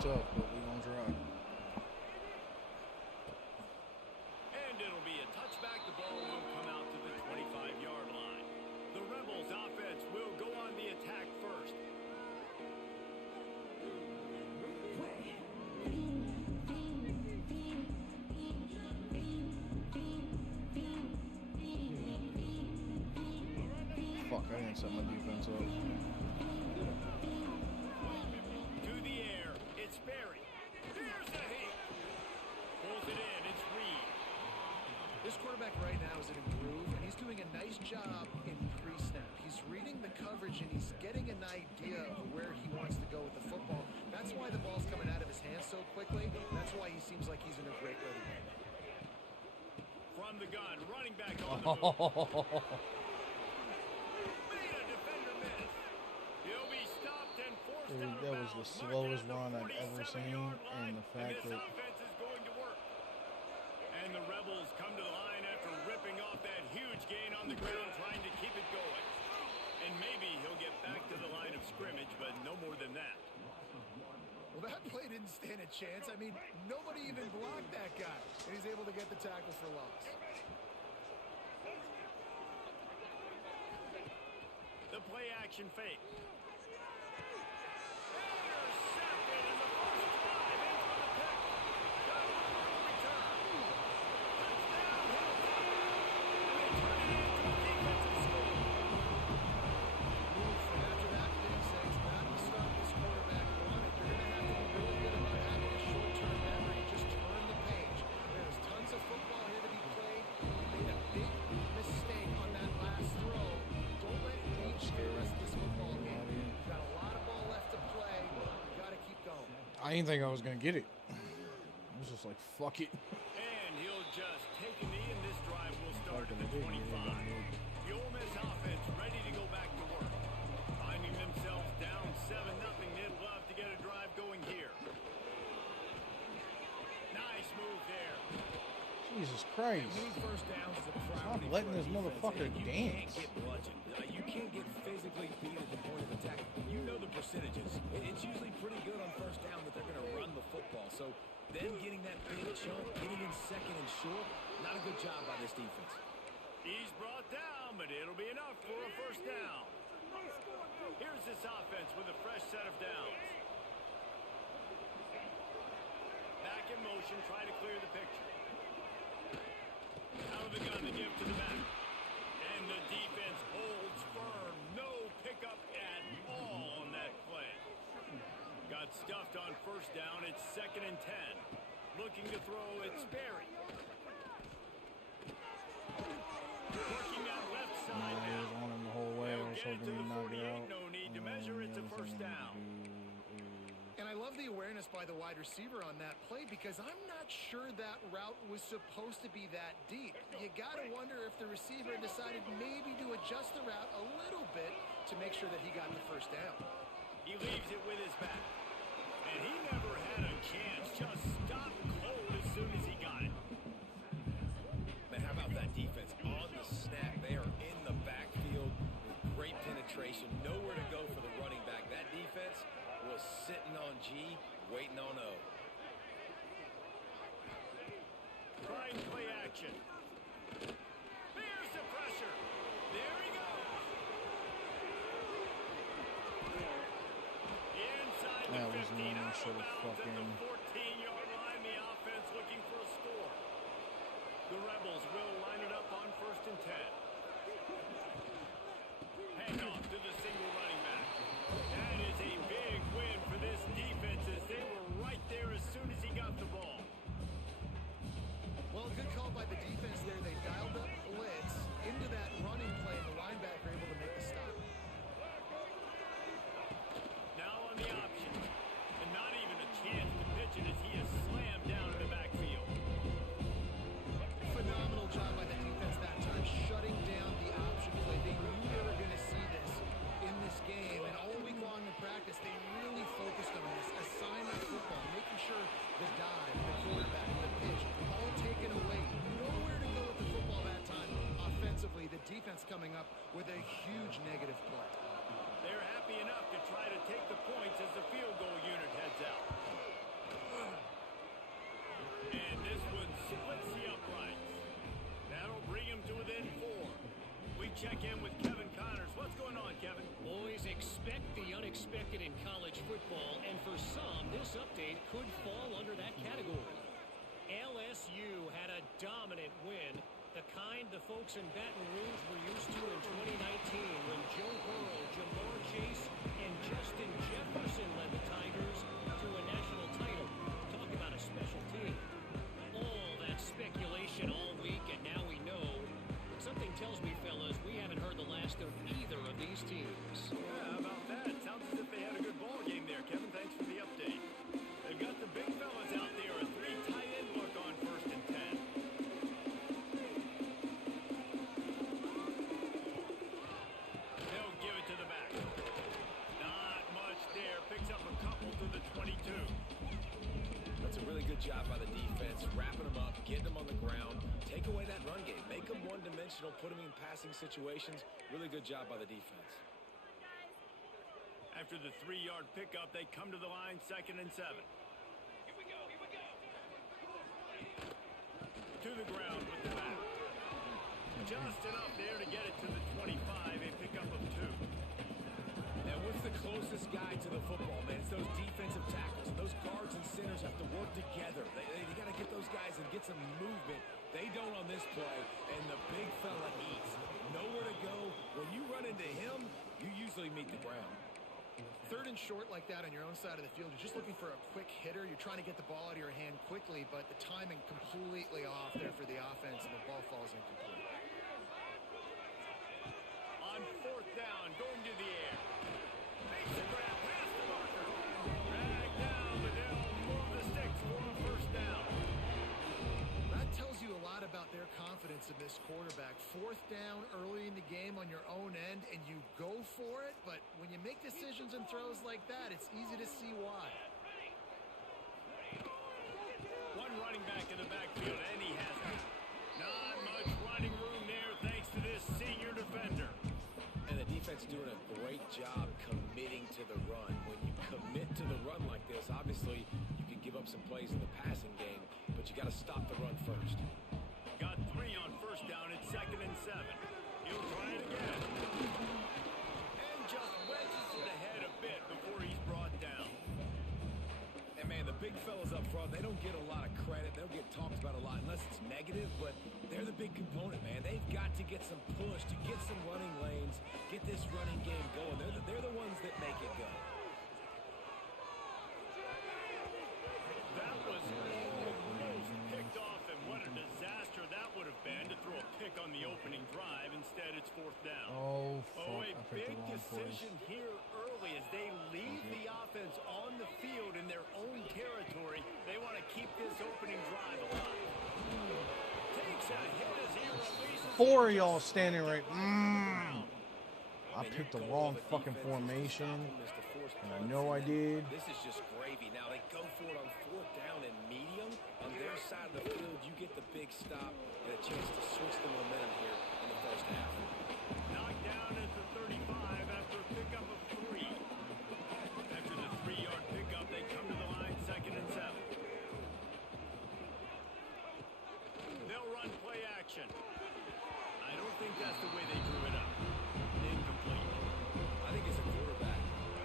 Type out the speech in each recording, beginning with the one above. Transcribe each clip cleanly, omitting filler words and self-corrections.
tough, but we're going to try. And it'll be a touchback. The ball will come out to the 25-yard line. The Rebels offense will go on the attack first. Fuck, I didn't set my defense up. To the air, it's Berry. Here's the hit. Pulls it in, it's Reed. This quarterback right now is in a groove, and he's doing a nice job in pre-snap. He's reading the coverage, and he's getting an idea of where he wants to go with the football. That's why the ball's coming out of his hands so quickly. That's why he seems like he's in a great rhythm right now. From the gun, running back on the move. Dude, that was the slowest run I've ever seen, and the fact that offense is going to work. And the Rebels come to the line after ripping off that huge gain on the ground, trying to keep it going. And maybe he'll get back to the line of scrimmage, but no more than that. Well, that play didn't stand a chance. I mean, nobody even blocked that guy, and he's able to get the tackle for loss. The play action fake. I didn't think I was going to get it. I was just like, fuck it. And he'll just take a knee, and this drive will start at the 25. The Ole Miss offense ready to go back to work. Finding themselves down 7-0, they'd love to get a drive going here. Nice move there. Jesus Christ. First downs is a Stop letting this motherfucker dance. You can't get physically beat at the point of attack. You know the percentages. It's usually pretty good on first down that they're going to run the football. So them getting that big chunk, getting in second and short, not a good job by this defense. He's brought down, but it'll be enough for a first down. Here's this offense with a fresh set of downs. Back in motion, try to clear the picture. Out of the gun to give to the back. And the defense holds firm. No pickup at all on that play. Got stuffed on first down. It's 2nd and 10. Looking to throw, it's Berry. Working that left side I was on him the whole way. I was hoping he'd knock it out. No need to measure. It's a first down. And I love the awareness by the wide receiver on that play because I'm not sure that route was supposed to be that deep. You got to wonder if the receiver decided maybe to adjust the route a little bit to make sure that he got the first down. He leaves it with his back. And he never had a chance. Just stopped cold as soon as he got it. Man, how about that defense on the snap? They are in the backfield with great penetration. Nowhere to go for the running back. That defense was sitting on G, waiting on O. Trying play action. There's the pressure. There he goes. Inside the 15, out of bounds at the 14-yard line. The offense looking for a score. The Rebels will line it up on 1st and 10. Hand off to the single running back. That is a big win for this defense as they were right there as soon as he got the ball. Well, a good call by the defense there. They dialed up blitz into that running play, and the linebacker able to make the stop. Now on the option. And not even a chance to pitch it as he is slammed down in the backfield. Phenomenal job by the defense that time, shutting down the option play. They knew they were going to see this in this game, and all week long in practice, they really focused on this assignment football, making sure the dive, the quarterback, the pitch, all taken away. Nowhere to go with the football that time. Offensively, the defense coming up with a huge negative play. They're happy enough to try to take the points as the field goal unit heads out. And this one splits the uprights. That'll bring him to within 4. We check in with Kevin Connors. What's going on, Kevin? Boys, expect the unexpected in college football, and for some, this update could fall under that category. LSU had a dominant win, the kind the folks in Baton Rouge were used to in 2019 when Joe Burrow, Jamar Chase, and Justin Jefferson led the Tigers to a national title. Talk about a special team. All that speculation all week, and now we know. But something tells me, fellas, we haven't heard the last of either of these teams. Yeah, how about that? Sounds as if they had a good ball game there, Kevin. Thanks for the update. They've got the big fellas out there. A 3 tight end look on 1st and 10. They'll give it to the back. Not much there. Picks up a couple to the 22. That's a really good job by the defense, wrapping them up, getting them on the ground, take away that run game, make them one-dimensional, put them in passing situations. Really good job by the defense. After the 3-yard pickup, they come to the line, 2nd and 7. Here we go. To the ground with the back. Just enough there to get it to the 25, a pickup of 2. Now, what's the closest guy to the football, man? It's those defensive tackles. Those guards and centers have to work together. They got to get those guys and get some movement. They don't on this play, and the big fella eats. Nowhere to go. When you run into him, you usually meet the ground. 3rd and short like that on your own side of the field, you're just looking for a quick hitter. You're trying to get the ball out of your hand quickly, but the timing completely off there for the offense, and the ball falls incomplete. On 4th down, going to the air. Makes the grab past the marker. Dragged down, but they'll move the sticks for a 1st down. That tells you a lot about their confidence in this quarterback. 4th down early in the game on your own end, and you go for it, but when you make decisions and throws like that, it's easy to see why. One running back in the backfield, and he has it. Not much running room there thanks to this senior defender. And the defense doing a great job committing to the run. When you commit to the run like this, obviously you can give up some plays in the passing game, but you got to stop the run first. Got 3 on 1st down. It's 2nd and 7. He'll try it again. And just wedges it ahead a bit before he's brought down. And man, the big fellas up front, they don't get a lot of credit. They'll get talked about a lot unless it's negative, but they're the big component, man. They've got to get some push, to get some running lanes, get this running game going. They're the ones that make it go. That was almost picked off, and what a disaster that would have been to throw a pick on the opening drive. Instead, it's 4th down. Oh, fuck. A I picked big the wrong decision place. here early as they leave the offense on the field in their own territory. They want to keep this opening drive alive. Takes a hit as he releases. 4 of y'all standing right. I picked the wrong fucking formation, and I know I did. This is just gravy. Now they go for it on 4th down and medium. On their side of the field, you get the big stop and a chance to switch the momentum here in the 1st half. Knocked down at the 35 after a pickup of 3. After the 3-yard pickup, they come to the line, 2nd and 7. They'll run play action. I don't think that's the way they drew it up. Incomplete. I think as a quarterback,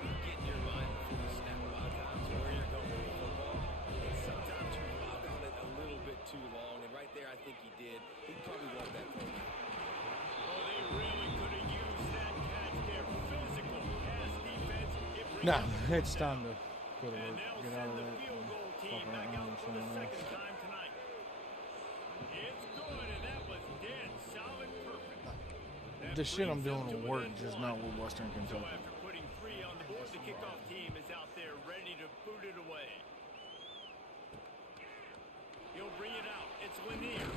you get in your mind before the snap a lot of times where you're going with the football. And sometimes you lock on it a little bit too long. And right there, I think he did. He probably won that play. Oh, they really could have used that catch there. Physical pass defense. Nah, it's time to go to And work. they'll Get out send of the that. field goal team Fuck back around out with for the someone else. 2nd time tonight. It's good, and that was dead solid perfect. That The shit I'm brings them doing to will work, within just 1. not with Western So Kentucky. after putting 3 on the board, the kickoff team is out there ready to boot it away. He'll bring it out. It's Lanier.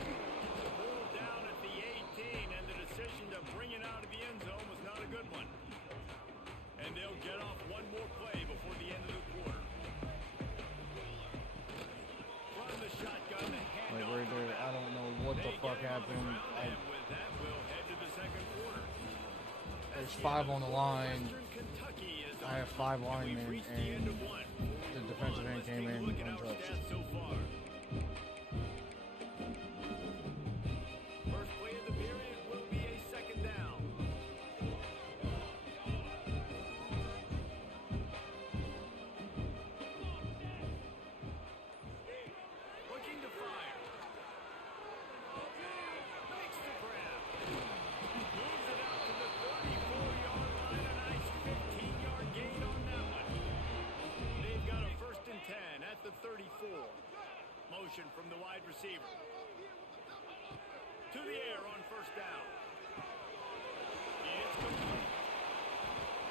Pulled down at the 18, and the decision to bring it out of the end zone was not a good one. And they'll get off one more play before the end of the quarter. From the shotgun, the Like handoff. right there, I don't know what the They fuck get him on the happened. ground, and with that, we'll head to the 2nd quarter. There's 5 on the line. Western Kentucky is I have 5 and we've linemen, reached the end and of 1. the defensive end Let's came take a in look at our untouched. stats so far. receiver. To the air on first down. It's complete.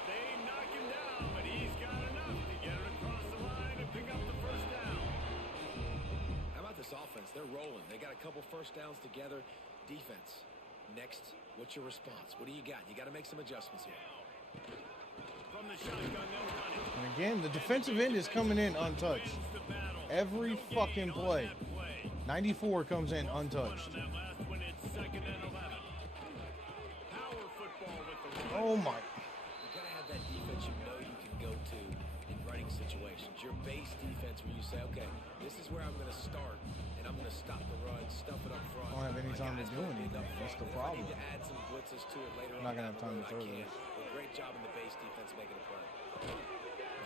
They knock him down, but he's got enough to get it across the line and pick up the first down. How about this offense? They're rolling. They got a couple first downs together. Defense. Next, what's your response? What do you got? You got to make some adjustments here. From the shotgun, they'll run it. And again, the defensive end is coming in untouched. Every fucking play. 94 comes in untouched. Oh my. You got to have that defense you know you can go to in running situations. Your base defense where you say, okay, this is where I'm going to start, and I'm going to stop the run, stuff it up front. I don't have any time to do anything. That's the problem. I need to add some blitzes to it later on. I'm not going to have time to throw this. Great job in the base defense making a play.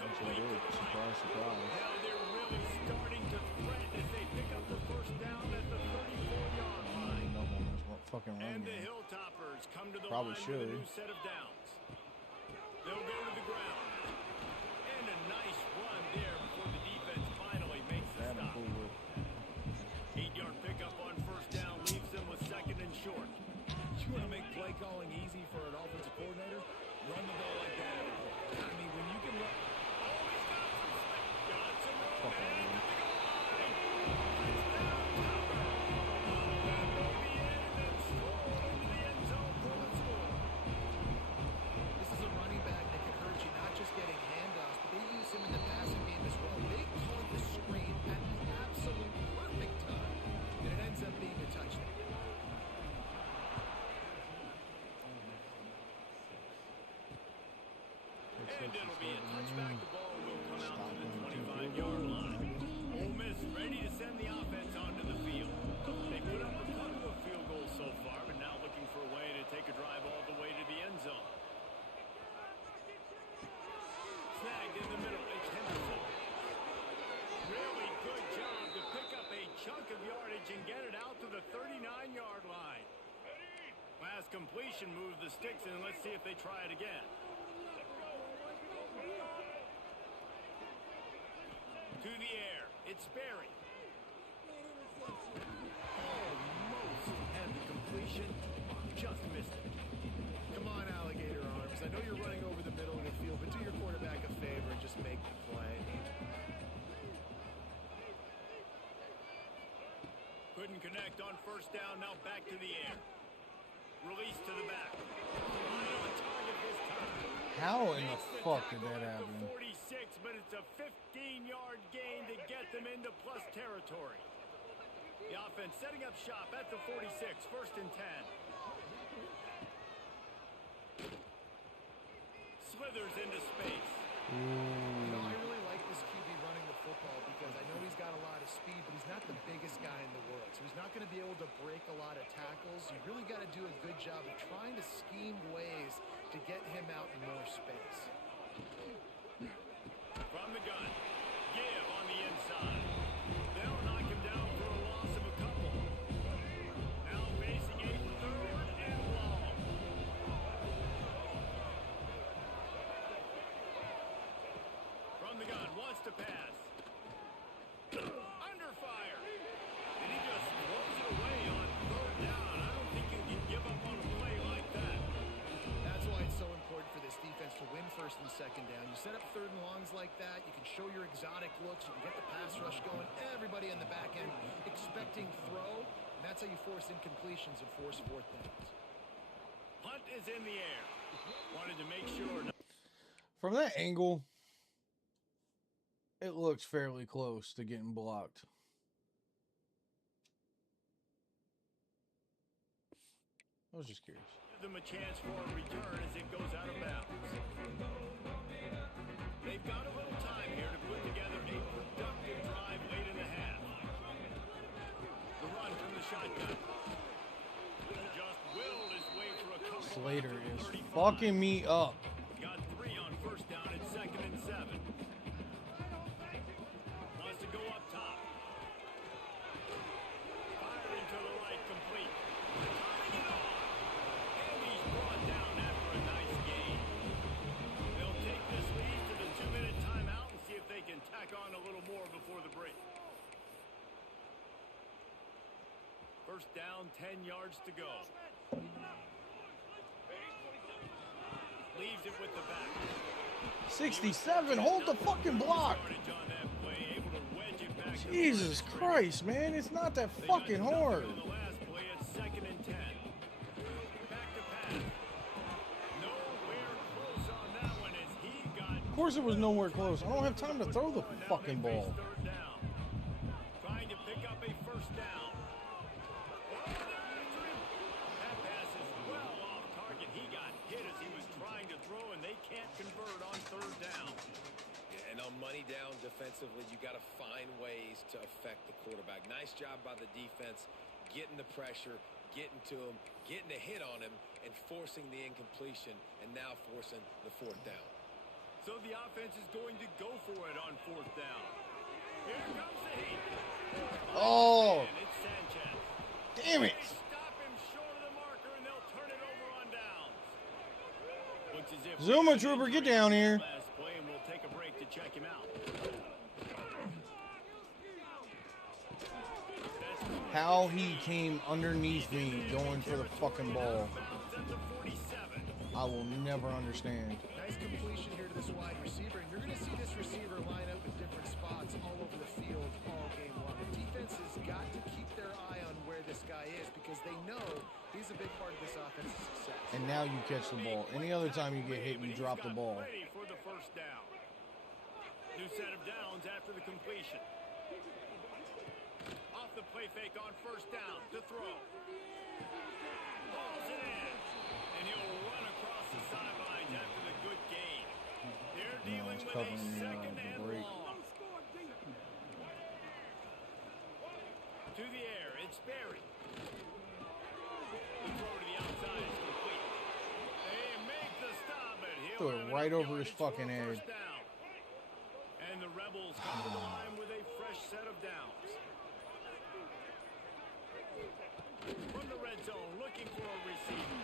That's what it is. Surprise, surprise. Now they're really starting to threaten as they pick up the first down at the 34-yard line. No one was fucking And running. the Hilltoppers come to the Probably line should. with a new set of downs. They'll go to the ground. And a nice run there before the defense finally makes the That'd be stop. cool. 8-yard pickup on first down leaves them with second and short. You want to make play calling easy for an offensive coordinator? Run the ball like that. I mean, when you can run. Fuck all of them. This is a running back that can hurt you, not just getting handoffs, but they use him in the passing game as well. They caught the screen at the absolute perfect time, and it ends up being a touchdown. And it'll be a touchback. The ball will come out to the 25-yard line. Ole Miss ready to send the offense onto the field. They put up a couple of field goals so far, but now looking for a way to take a drive all the way to the end zone. Snagged in the middle. It's Henderson. Really good job to pick up a chunk of yardage and get it out to the 39-yard line. Last completion moves the sticks, and let's see if they try it again. To the air. It's Berry. Almost had the completion. Just missed it. Come on, alligator arms. I know you're running over the middle of the field, but do your quarterback a favor and just make the play. Couldn't connect on first down. Now back to the air. Release to the back. Right on target this time. How in the Makes fuck did tackle that at happen? the 46, but it's a 15-yard gain to get them into plus territory. The offense setting up shop at the 46, first and 10. Slithers into space. You know, I really like this QB running the football because I know he's got a lot of speed, but he's not the biggest guy in the world. So he's not going to be able to break a lot of tackles. You really got to do a good job of trying to scheme ways to get him out in more space. From the gun. Give on the inside. They'll knock him down for a loss of a couple. Now facing a third and long. From the gun. Wants to pass. Under fire. And he just throws it away on third down. I don't think you can give up on a play like that. That's why it's so important for this defense to win first and second down. You set up third and longs like that, you can show your exotic looks, you can get the pass rush going, everybody on the back end expecting throw, and that's how you force incompletions and force fourth downs. Hunt is in the air. Wanted to make sure. From that angle, it looks fairly close to getting blocked. I was just curious. Give them a chance for a return as it goes out of bounds. They've got a little time here to put together a productive drive late in the half. The run from the shotgun. Just willed his way for a couple. Slater to is 35. fucking me up. Got 3 on first down at second and 7. Wants to go up top. Fired into the right, complete. Turning it on. And he's brought down after a nice gain. They'll take this lead to the 2-minute timeout and see if they can tack on a little more before the break. First down, 10 yards to go. Leaves it with the back. 67, hold the fucking block. Jesus Christ, man, it's not that fucking hard. Of course it was nowhere close. I don't have time to throw the fucking ball. Trying to pick up a first down. That pass is well off target. He got hit as he was trying to throw, and they can't convert on third down. And on money down defensively, you got to find ways to affect the quarterback. Nice job by the defense, getting the pressure, getting to him, getting a hit on him, and forcing the incompletion, and now forcing the fourth down. So the offense is going to go for it on fourth down. Here comes the heat. Oh, and it's Sanchez. damn it. They stop him short of the marker, and they'll turn it over on downs. Looks as if Zuma Trooper, get down here. last play, and we'll take a break to check him out. How he came underneath me going for the fucking ball. I will never understand. Nice completion here to this wide receiver, and you're going to see this receiver line up in different spots all over the field all game long. The defense has got to keep their eye on where this guy is because they know he's a big part of this offense's success. And now you catch the ball. Any other time you get hit, you drop the ball. Ready for the first down. New set of downs after the completion. Off the play fake on first down to throw. Balls it in. And he'll run across the sidelines after the good gain. They're dealing with a second and long. To the air, it's Berry. The throw to the outside is complete. They make the stop, but he'll Threw it right over his fucking head. And the Rebels come to the line with a fresh set of downs. From the red zone, looking for a receiver.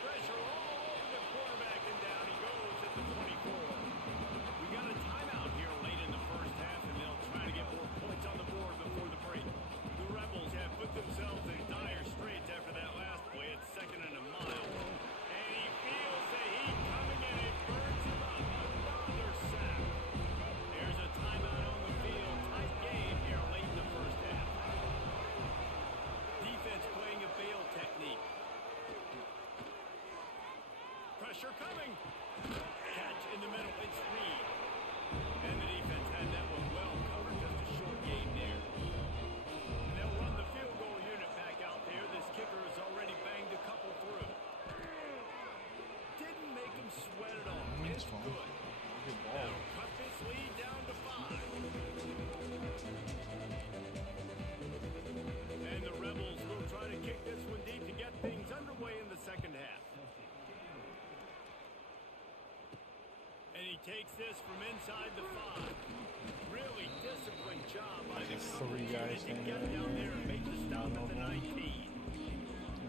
Pressure all over the quarterback, and down he goes at the 24. We got a timeout here late in the first half, and they'll try to get more points on the board before the break. The Rebels have put themselves in dire straits after that last play at 2nd and a mile. And he feels the heat coming in and burns him up. Another sack. There's a timeout on the field. Tight game here late in the first half. Defense playing a bail technique. Pressure coming. Catch in the middle. It's Reed. And the defense had that one well covered. Just a short gain there. And they'll run the field goal unit back out there. This kicker has already banged a couple through. Didn't make him sweat at all. It's fine. good. Good ball. That'll cut this lead down to 5. And the Rebels will try to kick this one deep to get things underway in the second half. And he takes this from inside the 5. Really disciplined job by the Three guys to get down there and make the stop at the 19.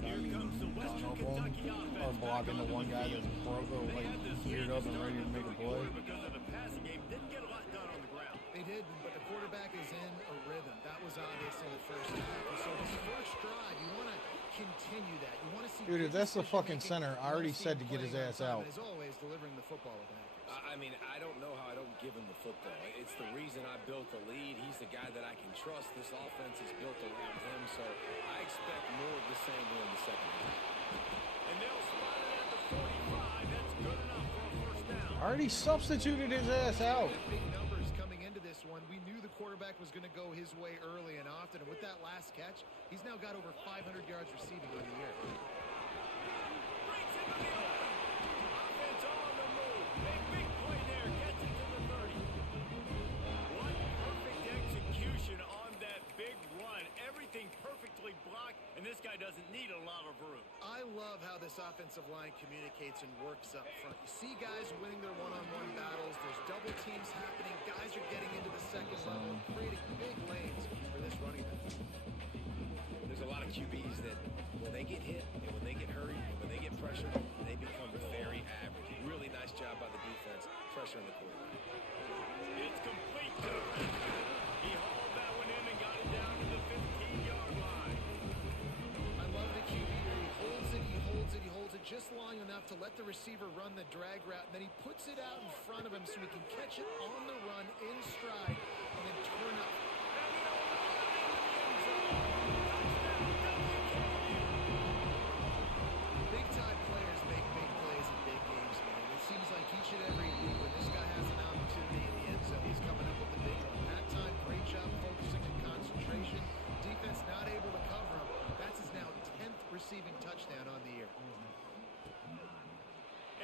Here comes the Western Kentucky offense. Or blocking the one guy that's broke, like geared up and ready to make a play. Because of the passing game, didn't get a lot done on the ground. They did, but the quarterback is in a rhythm. That was obvious in the first half. And so this first drive, you want to continue that. You want to see. Dude, if that's the fucking center, I already You wanna see said to him get his playing ass on time, out. and as always, delivering the football with accuracy. I mean, I don't know how I don't give him the football. It's the reason I built the lead. He's the guy that I can trust. This offense is built around him, so I expect more of the same here in the second half. And they'll spot it at the 45. That's good enough for a first down. I already substituted his ass out. Big numbers coming into this one. We knew the quarterback was going to go his way early and often, and with that last catch, he's now got over 500 yards receiving on the year. Breaks into the open. Offense on the move. Big play there. Gets it to the 30. What perfect execution on that big run. Everything perfectly blocked, and this guy doesn't need a lot of room. I love how this offensive line communicates and works up front. You see guys winning their one-on-one battles. There's double teams happening. Guys are getting into the second level, creating big lanes for this running back. There's a lot of QBs that when they get hit and when they get hurried and when they get pressured, they become very average. Really nice job by the defense, pressuring the quarterback. It's complete to the He hauled that one in and got it down to the 15-yard line. just long enough to let the receiver run the drag route, and then he puts it out in front of him so he can catch it on the run in stride and then turn up. Big-time players make big plays in big games, man. It seems like each and every week when this guy has an opportunity in the end zone, he's coming up with the big one. That time, great job focusing and concentration. Defense not able to cover him. That's his now 10th receiving touchdown on the year.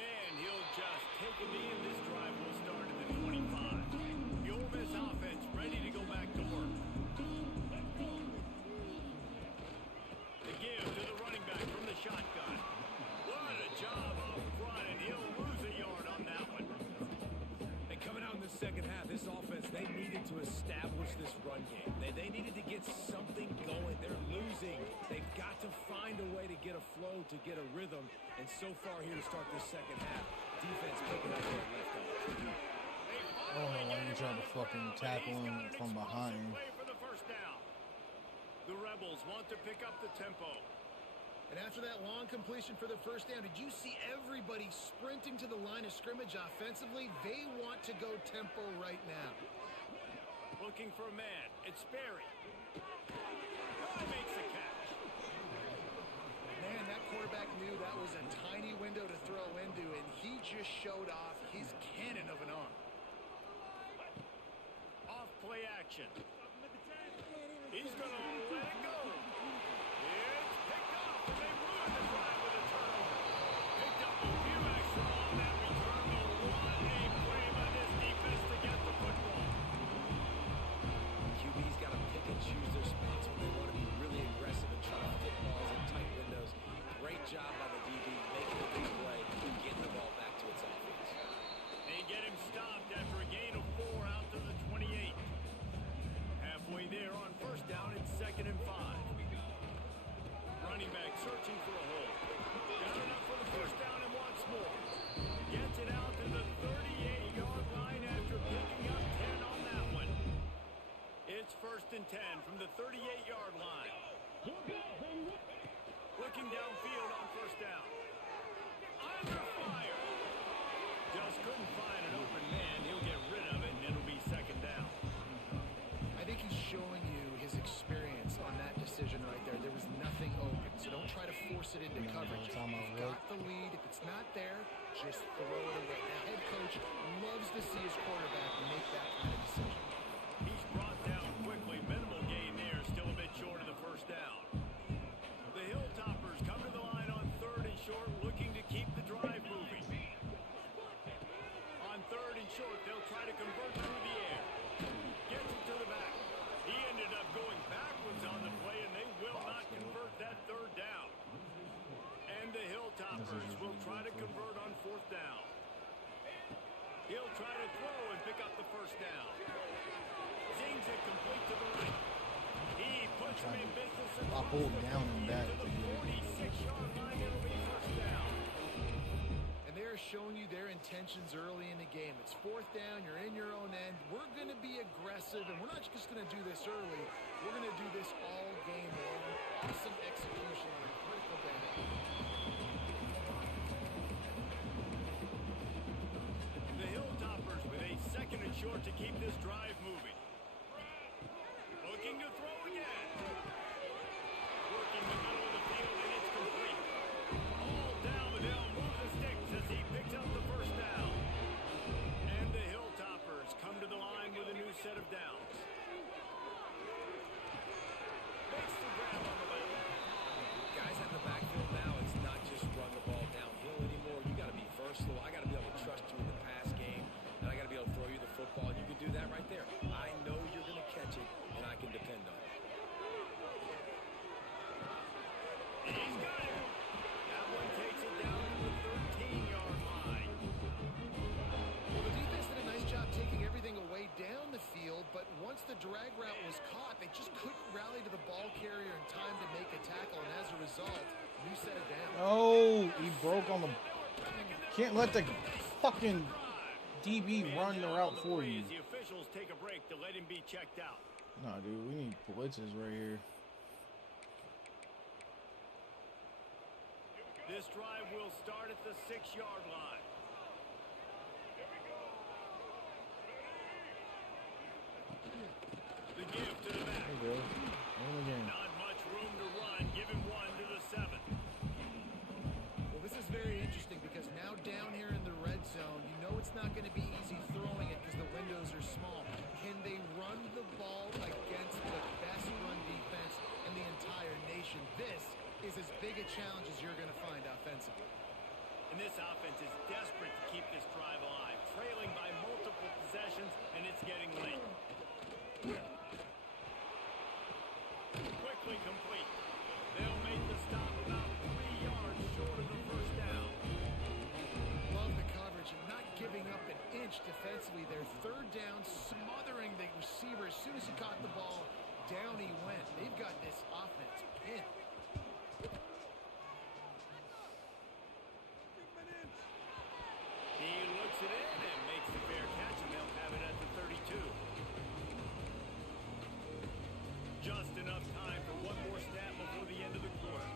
And he'll just take a knee, and this drive will start at the 25. The Ole Miss offense ready to go back to work. The give to the running back from the shotgun. What a job up front, and he'll lose a yard on that one. And coming out in the second half, this offense, they needed to establish this run game. They needed to get something going. They're losing. They've got to find a way to get a flow, to get a rhythm. And so far here to start this second half, defense picking up where it left off. I don't know why you trying to fucking tackle him from behind. For the first down. The Rebels want to pick up the tempo. And after that long completion for the first down, did you see everybody sprinting to the line of scrimmage offensively? They want to go tempo right now. Looking for a man. It's Sperry. He makes the catch. Man, that quarterback knew that was a tiny window to throw into, and he just showed off his cannon of an arm. Off play action. He's going to let it go. It's picked up, and they ruined the drive with a turnover. Picked up a few extra on that return, though. What a play by this defense to get the football. QB's got to pick and choose their spots when they want to be really aggressive and try to fit balls in tight windows. Great job by the DB making a big play and getting the ball back to its offense. They get him stopped after a gain of 4 out to the 28. Halfway there on first down, it's 2nd and 5. Running back searching for a hole. Got enough for the first down and wants more. Gets it out to the 38-yard line after picking up 10 on that one. It's 1st and 10 from the 38-yard line. Looking downfield on first down. Under fire. Just couldn't find an open man. He'll get rid of it, and it'll be 2nd down. I think he's showing you his experience on that decision right there. There was nothing open, so don't try to force it into coverage. You've got the lead. If it's not there, just throw it away. Now, head coach loves to see his quarterback make that kind of decision. He's brought down quickly. Minimal gain there. Still a bit short of the first down. The Hilltoppers come to the line on 3rd and short, looking to keep the drive moving. On 3rd and short, they'll try to convert through the air. Gets it to the back. He ended up going backwards on the play, and they will not convert that 3rd down. And the Hilltoppers will try to convert on 4th down. He'll try to throw and pick up the first down. Zings it complete to the right. He puts him in business. I pulled down and back to the to get it. 46-yard line. It'll be 1st down. And they're showing you their intentions early in the game. It's 4th down. You're in your own end. We're going to be aggressive, and we're not just going to do this early. We're going to do this all game long. Awesome execution on a critical down. The Hilltoppers with a 2nd and short to keep this drive moving. Looking to throw again. Working the middle of the field, and it's complete. All down, but they'll move the sticks as he picks up the first down. And the Hilltoppers come to the line with a new set of downs. Makes the grab on the left. Guys at the backfield now, it's not just run the ball downhill anymore. You got to be versatile. I got to be able to trust you in the pass game, and I got to be able to throw you the football. You can do that right there. I know you're going to catch it, and I can depend on it. He's got it. That one takes it down to the 13-yard line. Well, the defense did a nice job taking everything away down the field, but once the drag route was caught, they just couldn't rally to the ball carrier in time to make a tackle, and as a result, new set of downs. Oh, he broke on the... Can't let the fucking DB run the route for you. The officials take a break to let him be checked out. Nah, dude, we need blitzes right here. This drive will start at the 6-yard line. The give to the back. There you go. And again. Not much room to run. Give him 1 to the 7. Well, this is very interesting because now down here in the red zone, you know it's not going to be easy throwing it because the windows are small. Can they run the ball against the best run defense in the entire nation? This is as big a challenge as you're going to find offensively. And this offense is desperate to keep this drive alive, trailing by multiple possessions, and it's getting late. Quickly complete. They'll make the stop about 3 yards short of the first down. Love the coverage and not giving up an inch defensively. Their third down, smothering the receiver. As soon as he caught the ball, down he went. They've got this offense pinned. He looks it in and makes the fair catch, and they'll have it at the 32. Just enough time for one more snap before the end of the quarter.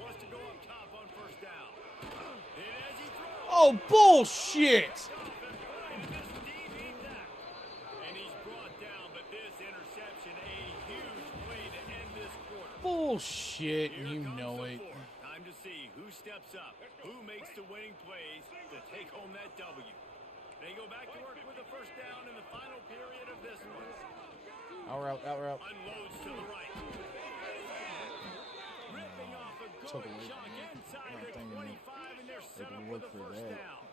Wants to go up top on first down. And as he throws, Oh, bullshit! and he's brought down, but this interception, a huge play to end this quarter. Bullshit, Here you comes know the it. fourth. Time to see who steps up, who makes the winning plays to take home that W. They go back to work with a first down in the final period of this one. Out route, out route. Unloads to the right. Ripping off a Took good away chunk from me. inside Not the thinking 25, and they're set can up work with a for first that. down.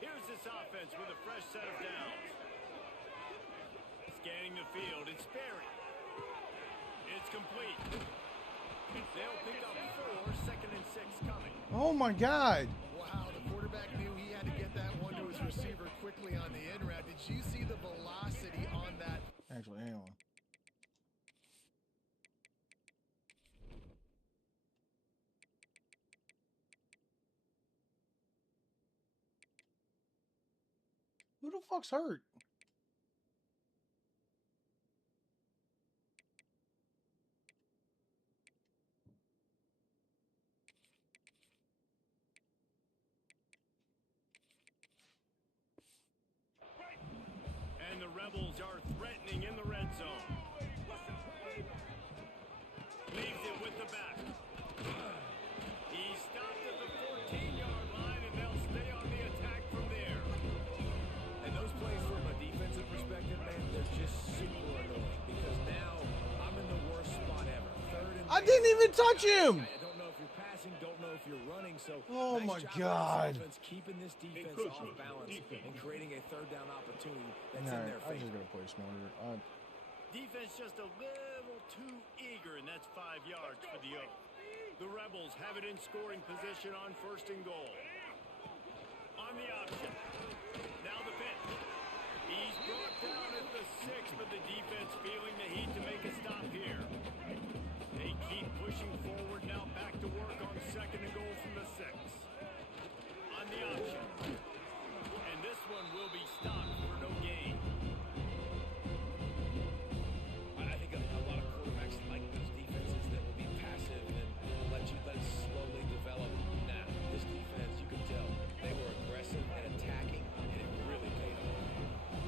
Here's this offense with a fresh set of downs. Scanning the field, it's Sperry. It's complete. They'll pick up 4, 2nd and 6 coming. Oh my God! Wow, the quarterback knew he had to get that one to his receiver quickly on the in route. Did you see the velocity on that? Actually, hang on. Who the fuck's hurt? And the Rebels are threatening in the red zone. Leaves it with the back. He stopped at the 14-yard line, and they'll stay on the attack from there. And those plays from a defensive perspective, man, they're just super annoying because now I'm in the worst spot ever. 3rd and I didn't even touch him! I don't know if you're passing, don't know if you're running, so Oh nice my job God. on this offense, keeping this defense off balance and creating a 3rd down opportunity that's in Alright, their I'm favor. just gonna play smarter. Defense just a little too eager, and that's 5 yards for the Oak. The Rebels have it in scoring position on 1st and goal. On the option. Now the pitch. He's brought down at the 6, but the defense feeling the heat to make a stop here. They keep pushing forward, now back to work on 2nd and goal from the 6. On the option. And this one will be stopped for no gain. I think a lot of quarterbacks like those defenses that will be passive and let it slowly develop. Nah, this defense, you can tell, they were aggressive and attacking, and it really paid off.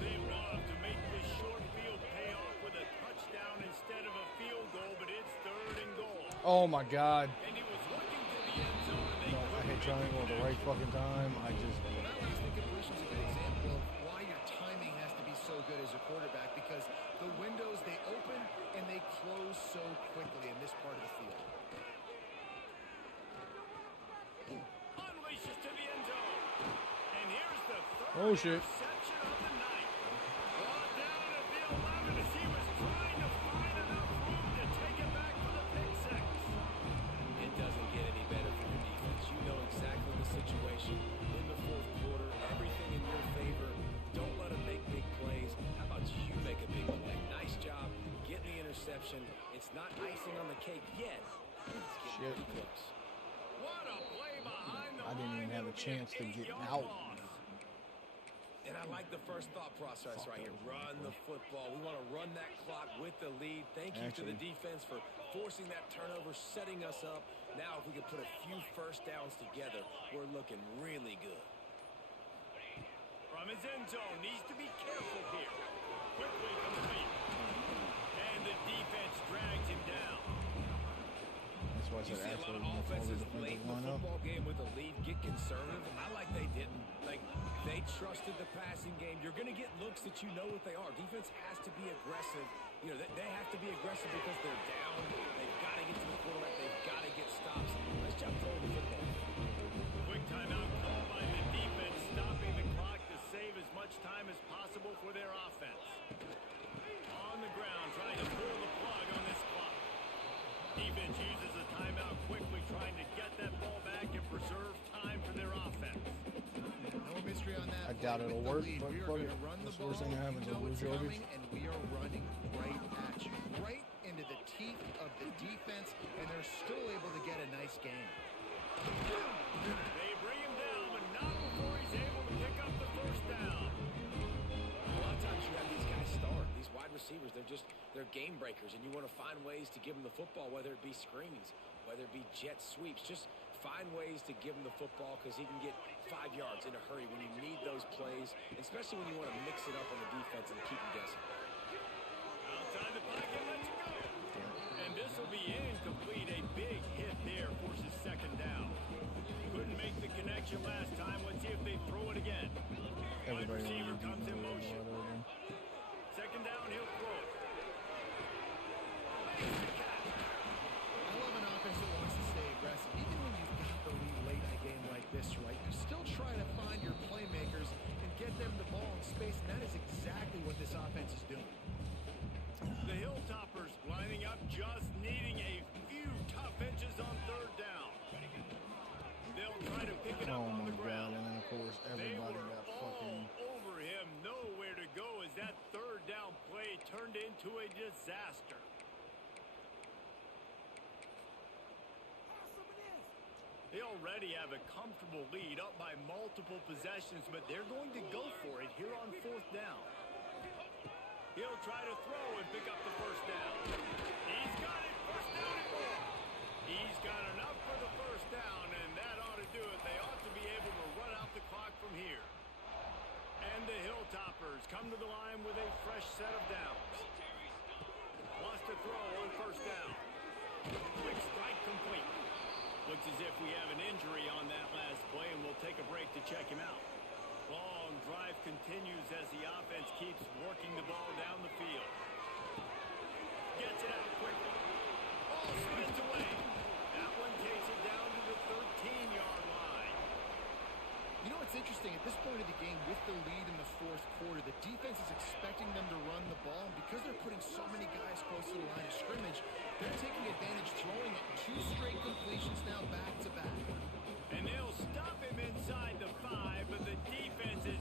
They love to make this short field pay off with a touchdown instead of a field goal, but it's 3rd and goal. Oh my God. And he was looking to the end zone, and they No, I couldn't hit triangle at the right fucking time. I just... Well, that last incompletion is a good example of why your timing has to be so good as a quarterback because the windows, they open and they close so quickly in this part of the field. unleashes to the end zone. And here's the 3rd Oh, shit. interception of the night. Brought down at the 11 as he was trying to find enough room to take it back for the pick 6. It doesn't get any better for your defense. You know exactly the situation in the 4th quarter. Everything in your favor. Don't let them make big plays. How about you make a big play? Nice job getting the interception. It's not icing on the cake yet. It's getting pretty close. What a play behind the I didn't even line. have a It'll be chance to an get 8-yard out. loss. And I like the first thought process right here. Run the football. We want to run that clock with the lead. Thank you to the defense for forcing that turnover, setting us up. Now, if we can put a few first downs together, we're looking really good. From his end zone, needs to be careful here. Quickly complete. And the defense drags him down. That's why I You said see a lot actually of offenses defensive late in the lineup. football game with a lead get conservative. I like they didn't. Like, they trusted the passing game. You're going to get looks that you know what they are. Defense has to be aggressive. You know, they have to be aggressive because they're down. They've got to get to the quarterback. They've got to get stops. Nice job throwing the football. Quick timeout called by the defense, stopping the clock to save as much time as possible for their offense. On the ground, trying to pull the plug on this clock. Defense uses a timeout quickly, trying to get that ball back and preserve time for their offense. No mystery on that. I doubt it'll work, but We are fuck going it. to run the That's the ball. worst thing that happens, You know I'll lose it's yardage. coming, and we are running right at you, right into the teeth of the defense, and they're still able to get a nice game. They bring him down, but not before he's able to pick up the first down. A lot of times you have these guys start. These wide receivers, they're game breakers, and you want to find ways to give them the football, whether it be screens, whether it be jet sweeps. Just find ways to give him the football because he can get 5 yards in a hurry when you need those plays, especially when you want to mix it up on the defense and keep them guessing. Outside the pocket, let's go. And this will be incomplete. A big hit there forces second down. Couldn't make the connection last time. Let's see if they throw it again. Wide Everybody receiver wanted to comes do in more motion. again. Second down, he'll throw it. Makes the catch. I love an offense that wants to stay aggressive. Even when you've got the lead late in a game like this, right, you still try to find your playmakers and get them the ball in space, and that is exactly what this offense is doing. The Hilltoppers lining up, just needing a few tough inches on third down. They'll try to pick it up Oh on my the god, ground. and then of course They everybody were got all fucking... over him, nowhere to go as that third down play turned into a disaster. They already have a comfortable lead up by multiple possessions, but they're going to go for it here on fourth down. He'll try to throw and pick up the first down. He's got it, first down and more. He's got enough for the first down, and that ought to do it. They ought to be able to run out the clock from here. And the Hilltoppers come to the line with a fresh set of downs. Wants to throw on first down. Quick strike complete. Looks as if we have an injury on that last play, and we'll take a break to check him out. Long drive continues as the offense keeps working the ball down the field. Gets it out quickly. Ball spins away. That one takes it down to the 13-yard line. You know what's interesting? At this point of the game, with the lead in the fourth quarter, the defense is expecting them to run the ball. And because they're putting so many guys close to the line of scrimmage, they're taking advantage, throwing it 2 straight completions now back-to-back. And they'll stop him inside the 5, but the defense is